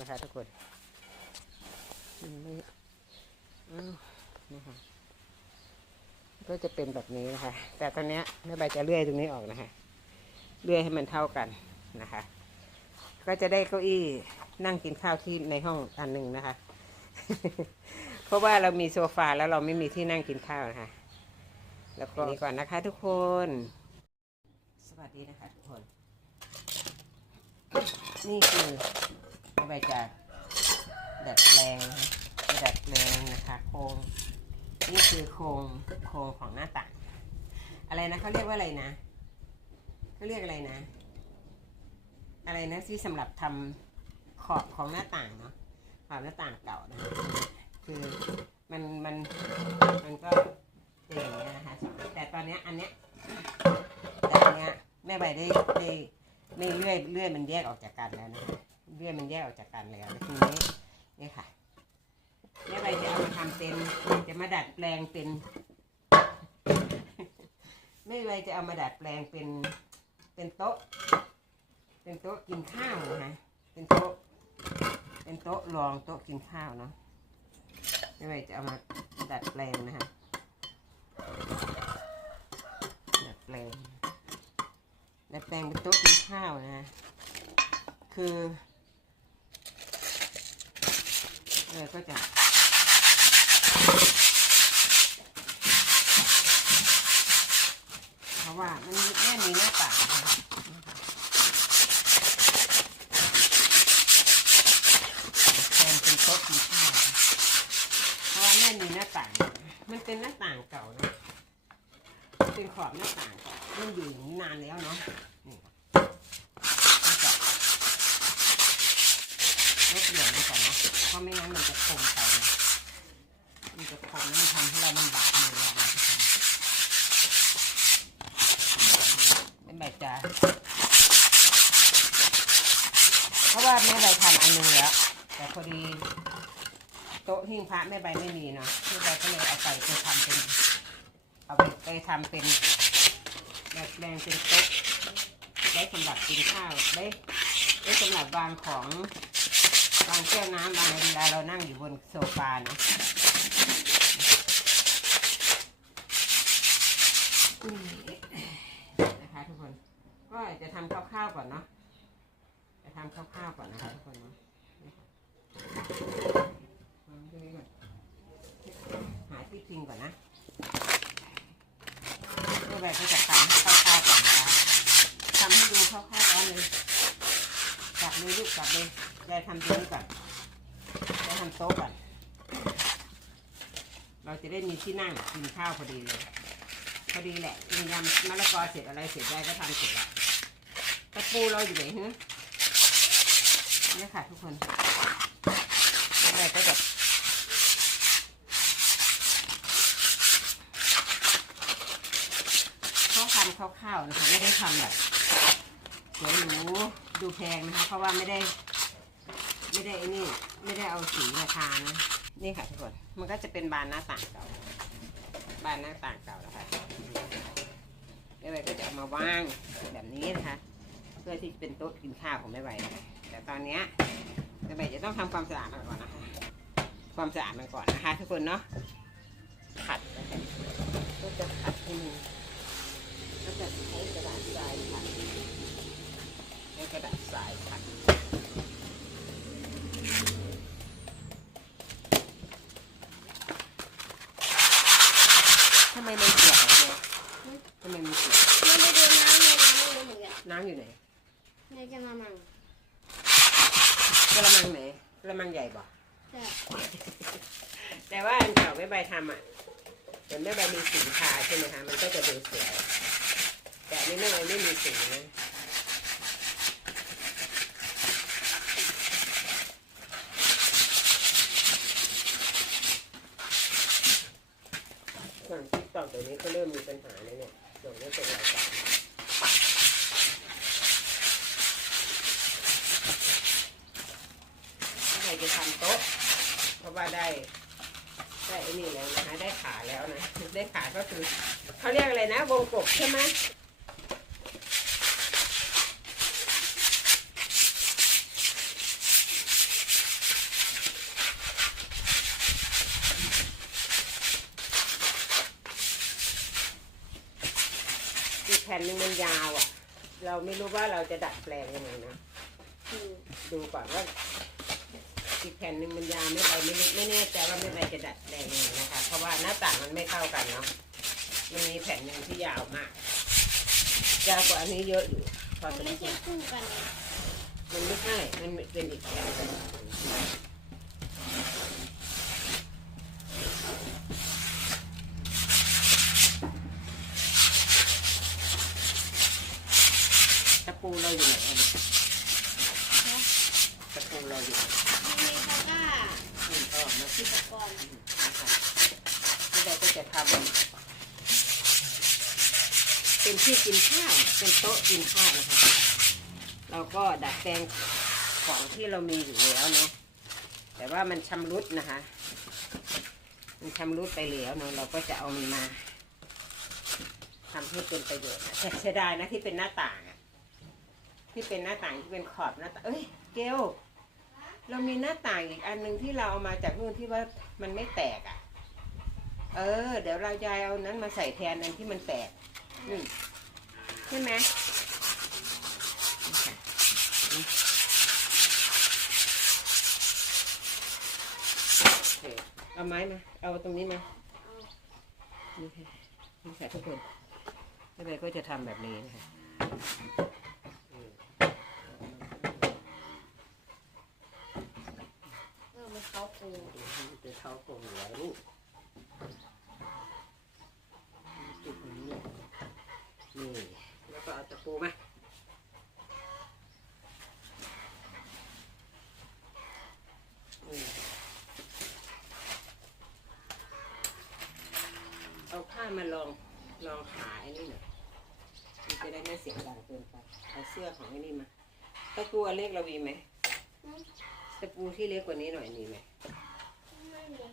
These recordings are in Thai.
นะคะทุกคนนไม่อ้าวนะคะก็จะเป็นแบบนี้นะคะ แต่ตอนนี้แม่ใบจะเลื่อยตรงนี้ออกนะคะ เลื่อยให้มันเท่ากันนะคะ ก็จะได้เก้าอี้นั่งกินข้าวที่ในห้องอันหนึ่งนะคะ เพราะว่าเรามีโซฟาแล้วเราไม่มีที่นั่งกินข้าวนะคะ แล้วก็นี่ก่อนนะคะทุกคน สวัสดีนะคะทุกคน นี่คือ แม่ใบจะดัดแปลงนะดัดแปลงนะคะโครงนี่คือโครงโครงของหน้าต่างอะไรนะเขาเรียกว่าอะไรนะเขาเรียกอะไรนะ อะไรนะที่สำหรับทำขอบของหน้าต่างเนาะขอบหน้าต่างเก่านะคือมันมันมันก็เป็นอย่างเงี้ยนะคะแต่ตอนเนี้ยอันเนี้ยแต่อันเนี้ยแม่ใบได้ได้ไม่เลื่อยเลื่อยมันแยกออกจากกันแล้วนะคะื่อยมันแยกออกจากกันแล้วทีนี้นี่ค่ะแม่ใบจะเอามาทำเป็นจะมาดัดแปลงเป็นแม่ใบจะเอามาดัดแปลงเป็นเป็นโต๊ะ เป็นโต๊ะกินข้าวนะเป็นโต๊ะเป็นโต๊ะรองโต๊ะกินข้าวเนาะไม่ไหวจะเอามาดัดแปลงนะคะดัดแปลงดัดแปลงเป็นโต๊ะกินข้าวนะคือ เออก็จะเพราะว่ามันไม่มีหน้าต่างแทนเป็นโต๊ะกินข้าวเพราะว่าแม่มีหน้าต่าง มันเป็นหน้าต่างเก่านะเป็นขอบหน้าต่างเก่ามันอยู่อย่านานแล้วเนาะนี่แล้วก็ ลดเหลี่ยมมันก่อนนะเพราะไม่งั้นมันจะคมไปนะมันจะคมแล้วมันทำให้เราลำบากมือเรานะทุกคนเป็นแบบจะเพราะว่าแม่ใบทำอันนึงแล้วแต่พอดีโต๊ะหิ้งพระแม่ใบไม่มีเนาะแม่ใบก็เลยเอาไปไปทำเป็นเอาไปไปทำเป็นแบบแปลงเป็นโต๊ะไว้สำหรับกินข้าวได้ได้สำหรับวางของ วางแก้วน้ำวางอะไรเวลาเรานั่งอยู่บนโซฟาเนาะนี่นะคะทุกคน ก็จะทำคร่าวๆก่อนเนาะ จะทำคร่าวๆก่อนนะคะทุกคนเนาะวางตรงนี้ก่อนหาที่พิงก่อนนะเมื่อไหร่ก็จะทำให้คร่าวๆก่อนนะคะทำให้ดูคร่าวๆแล้วเลย จับเลยลูกจับเลยยายทำตรงนี้ก่อนยายทำโต๊ะก่อนเราจะได้มีที่นั่งกินข้าวพอดีเลย พอดีแหละกินยำมะละกอเสร็จอะไรเสร็จได้ก็ทำเสร็จแล้วตะปูเราอยู่ไหนฮะเนี่ยค่ะทุกคนอะไรก็จะเขาทำคร่าวๆนะคะไม่ได้ทำแบบ ดูแพงนะคะ เพราะว่าไม่ได้ ไม่ได้ไอ้นี่ ไม่ได้เอาสีมาทานะ นี่ค่ะทุกคน มันก็จะเป็นบานหน้าต่างเก่า บานหน้าต่างเก่านะคะไม่ไหวก็จะเอามาวางแบบนี้นะคะ เพื่อที่จะเป็นโต๊ะกินข้าวของไม่ไหวนะคะแต่ตอนเนี้ยแต่ใบจะต้องทำความสะอาดมันก่อนนะคะ ความสะอาดมันก่อนนะคะ ทุกคนเนาะ ขัดก็จะขัดให้มันก็จะใช้กระดาษทรายขัดใช้ กระดาษทรายขัดทำไมมันเปียกอะเจ๊ทำไมมันเปียกไม่ได้ดูน้ำเลยน้ำไม่รู้เหมือนกันน้ำอยู่ไหนในกระมังกระมังไหนกระมังใหญ่บ่ใช่แต่ว่าอันเก่าไม่ใบทำอะเหมือนแม่ใบมีสีทาใช่ไหมคะมันก็จะดูสวยแต่อันนี้แม่ใบไม่มีสีนะ จะทำโต๊ะ เพราะว่าได้ได้อันนี้แล้วนะคะได้ขาแล้วนะ ได้ขาก็คือเขาเรียกอะไรนะวงกบใช่ไหมแผ่นนึงมันยาวอะ เราไม่รู้ว่าเราจะดัดแปลงยังไงนะดูก่อนว่า อีกแผ่นหนึ่งมันยาวไม่ไปไม่รู้ไม่แน่ใจว่าไม่ไปจะดัดแปลงยังไงนะคะ เพราะว่าหน้าต่างมันไม่เข้ากันเนาะมันมีแผ่นหนึ่งที่ยาวมากยาวกว่าอันนี้เยอะอยู่พอมันสมไม่คใช่วรคู่กันมันไม่ใช่มันเป็นอีกแผ่นหนึ่งตะปูเราอยู่ไหนอะเนี่ยตะปูเราอยู่ไหน มันมีตะกร้า อื มเอาออกมาสิอุปกรณ์นะคะที่เราก็จะทำเป็นที่กินข้าวเป็นโต๊ะกินข้าวนะคะเราก็ดัดแปลงของที่เรามีอยู่แล้วเนาะแต่ว่ามันชำรุดนะคะ มันชำรุดไปแล้วเนาะเราก็จะเอามันมาทำให้เป็นประโยชน์นะแต่เสียดายนะที่เป็นหน้าต่างที่เป็นหน้าต่างที่เป็นขอบหน้าต่างเอ้ยเกล เรามีหน้าต่างอีกอันหนึ่งที่เราเอามาจากนู่นที่ว่ามันไม่แตกอะ่ะ เออ เดี๋ยวเรายายเอานั้นมาใส่แทนอันที่มันแตกนี่ใช่ไหมเอาไม้มา เอาตรงนี้มานี่ค่ะนี่ค่ะทุกคนแล้วเราก็จะทำแบบนี้นะคะอืม เออมันเขาปู จะ เขาโครงหัวลูกติดนี้นี่ แล้วก็เอาตะปูมานี่เอาผ้ามาลองลองขาไอ้นี่หน่อยมันจะได้ไม่เสียงดังเกินไป เอาเสื้อของไอ้นี่มา ตะปูอันเล็กเรามีไหม ตะปูที่เล็กกว่านี้หน่อยมีไหม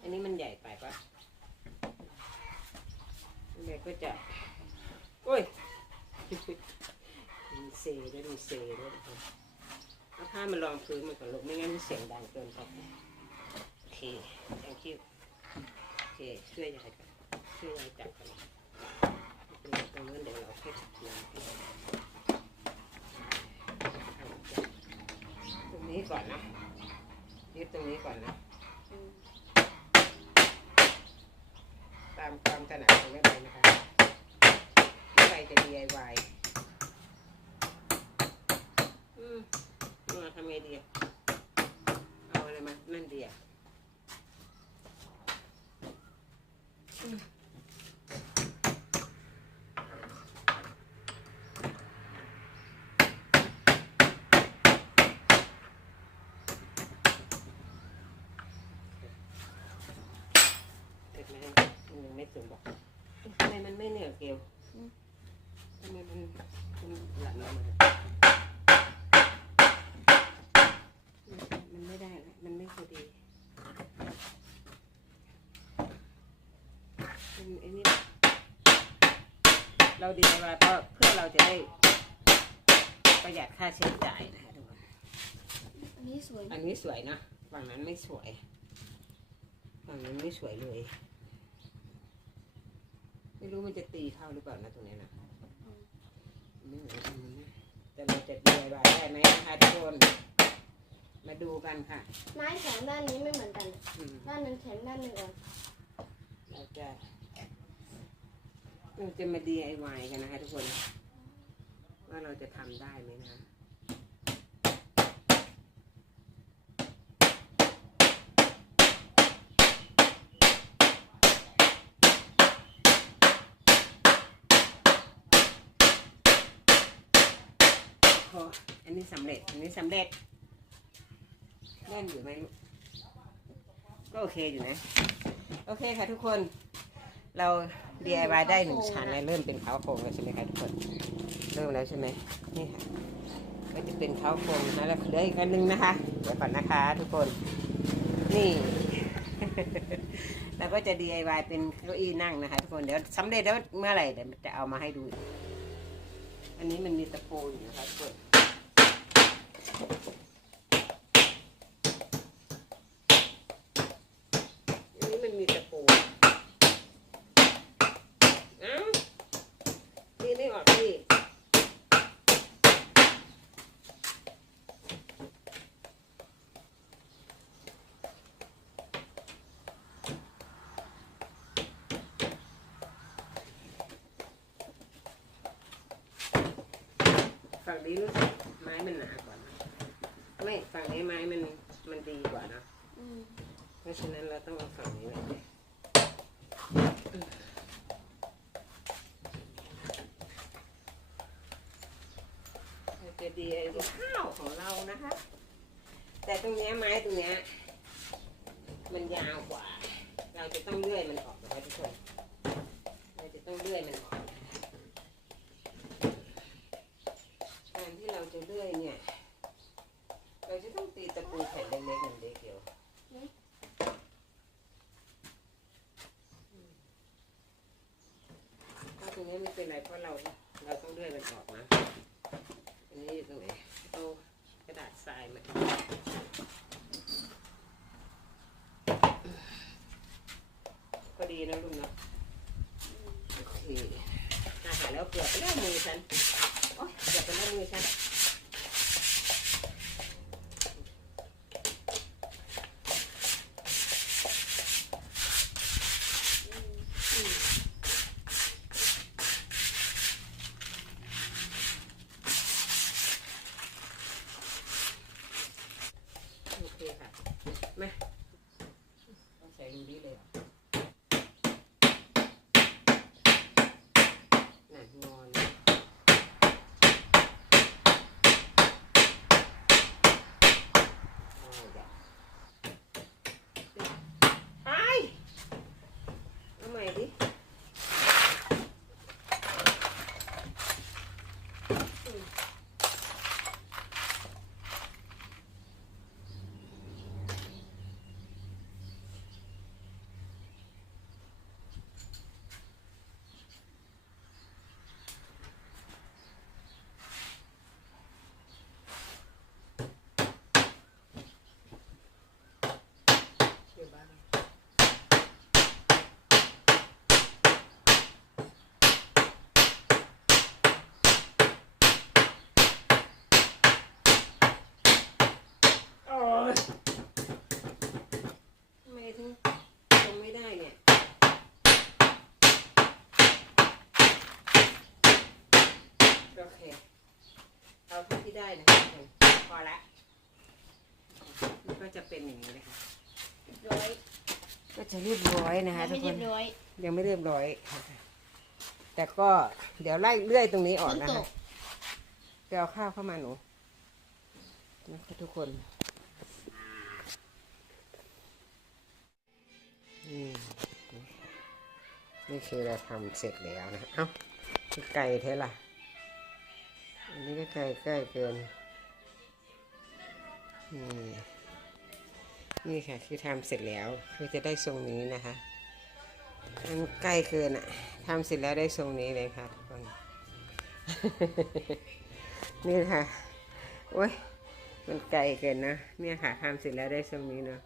อันนี้มันใหญ่ไปปะเด็กก็จะ โอ้ย มีเซด้วยมีเซด้วยนะครับเอาผ้ามาลองพื้นมันก่อนลูกไม่งั้นมันเสียงดังเกินไปโอเค thank you โอเค ช่วยยายกันช่วยยายจับกันตรงนั้นเดี๋ยวเราค่อยจับน้ำตรงนี้ก่อนนะยึดตรงนี้ก่อนนะ ตามความถนัดของแม่ใบนะคะแม่ใบจะ DIY อืมมาทำไงดีเอาอะไรมา นั่นดีอะอืมเสร็จไหม มันยังบอกทำไมมันไม่เหนือเกลียวทำไมมันมันหลั่นออกมามันไม่ได้แล้วมันไม่พอดีมันไอ้นี่เราดีไว้เพราะเพื่อเราจะได้ประหยัดค่าใช้จ่ายนะคะทุกคนอันนี้สวยอันนี้สวยนะฝั่งนั้นไม่สวยฝั่งนั้นไม่สวยเลย ไม่รู้มันจะตีเข้าหรือเปล่านะตรงนี้นะไม่เหมือนกันนะแต่เราจะ DIY ได้ไหมนะคะทุกคนมาดูกันค่ะไม้แข็งด้านนี้ไม่เหมือนกัน อืมด้านหนึ่งแข็งด้านหนึ่งอ่อนเราจะเราจะมา DIY กันนะคะทุกคน ว่าเราจะทำได้ไหมนะคะ พอ อันนี้สำเร็จ อันนี้สำเร็จแน่นอยู่ไหมลูกก็โอเคอยู่นะ โอเคค่ะทุกคน เรา DIY ได้หนึ่งชั้นแล้วเริ่มเป็นเขาโครงแล้วใช่ไหมคะทุกคน เริ่มแล้วใช่ไหมนี่ค่ะ ก็จะเป็นเขาโครงนะแล้วเหลืออีกอันนึงนะคะ เดี๋ยวก่อนนะคะทุกคน นี่ เราก็จะ DIY เป็นเก้าอี้นั่งนะคะ ทุกคน เดี๋ยวสำเร็จแล้วเมื่อไหร่เดี๋ยวจะเอามาให้ดู อันนี้มันมีตะปูอยู่นะคะทุกคนนี้มันมีตะปู เอ้าดีไม่ออกดิ ฝั่งนี้รู้สึกไม้มันหนากว่านะไม่ฝั่งนี้ไม้มันมันดีกว่าเนะอืมเพราะฉะนั้นเราต้องเอาฝั่งนี้เลยเราจะดีไอ้ข้าวของเรานะคะ แต่ตรงเนี้ยไม้ตรงเนี้ยมันยาวกว่า เราจะต้องเลื่อยมันออกนะทุกคน เราจะต้องเลื่อยมันออกการที่ เรื่อยเนี่ย เราจะต้องตีตะปูแผ่นเล็กๆหนึ่งเดียวถ้าตรงนี้ไม่เป็นไรเพราะเราเราต้องเลื่อยมันออกนะอันนี้อยู่ตรงไหนเอากระดาษทรายมาพอดีนะลุงเนาะโอเคอาหารแล้วเกือบไปแล้วมือฉัน จะเรียบร้อยนะคะทุไม่กคเรียนบร้อยยังไม่เรียบร้อยค่ะแต่ก็เดี๋ยวไล่เลื่อยตรงนี้อฝอกนนะตคะกไปเอาข้าวเข้ามาหนูนะคะทุกคนนี่นี่คือเราทำเสร็จแล้วนะเอ้าคือไก่เท่าล่ะ อันนี้ก็ไก่ใกล้เกินนี่ นี่ค่ะคือทำเสร็จแล้วคือจะได้ทรงนี้นะคะมันใกล้เกินอะทำเสร็จแล้วได้ทรงนี้เลยค่ะทุกคนนี่ค่ะโอ้ยมันไกลเกินนะเนี่ยค่ะทำเสร็จแล้วได้ทรงนี้เนาะ